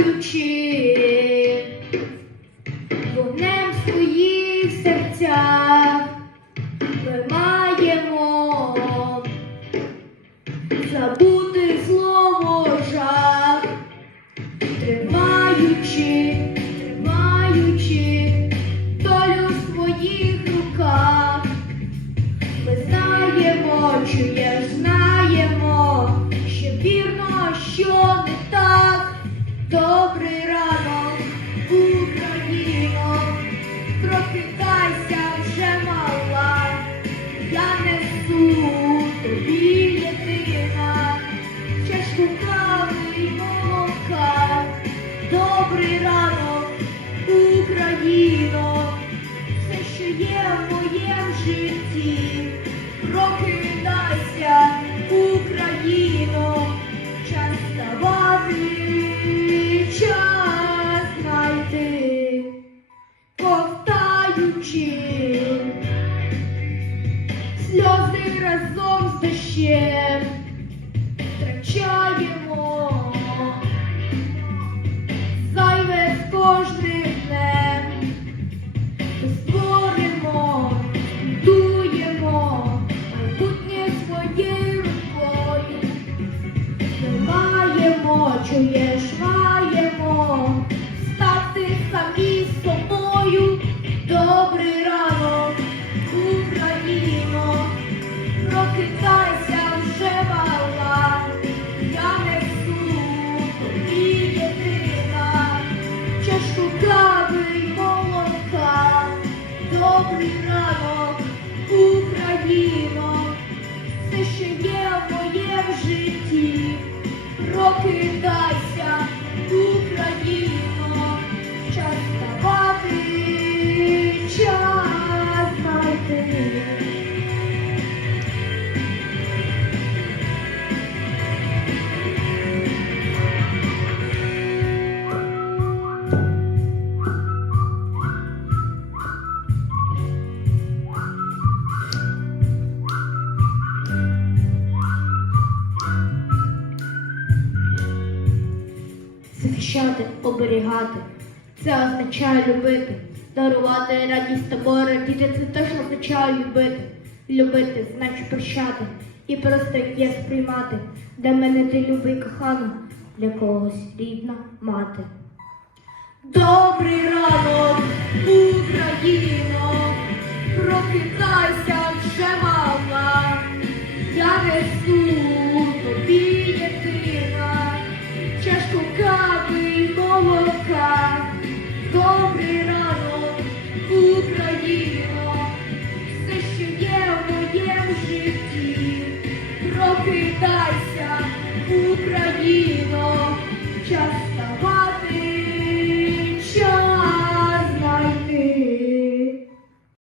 палаючи вогнем своїх серцях, ми маємо забути слово жах, тримаючи, тримаючи долю в своїх руках. Ми знаємо, чуєш, знаємо, що вірно, що не Україно, все, що є в моєму житті, прокидайся, Україно, час ставати, час знайти, ковтаючи сльози разом з дощем, втрачаємо Україно, все, ще є в моєму житті, прокидайся, Україно, захищати, оберігати. Це означає любити, дарувати радість та горе. Діти це теж означає любити. Любити, значить прощати. І просто є сприймати. Для мене ти любий кохана, для когось рідна мати. Добрий ранок, Україно, прокидайся вже мала, я несу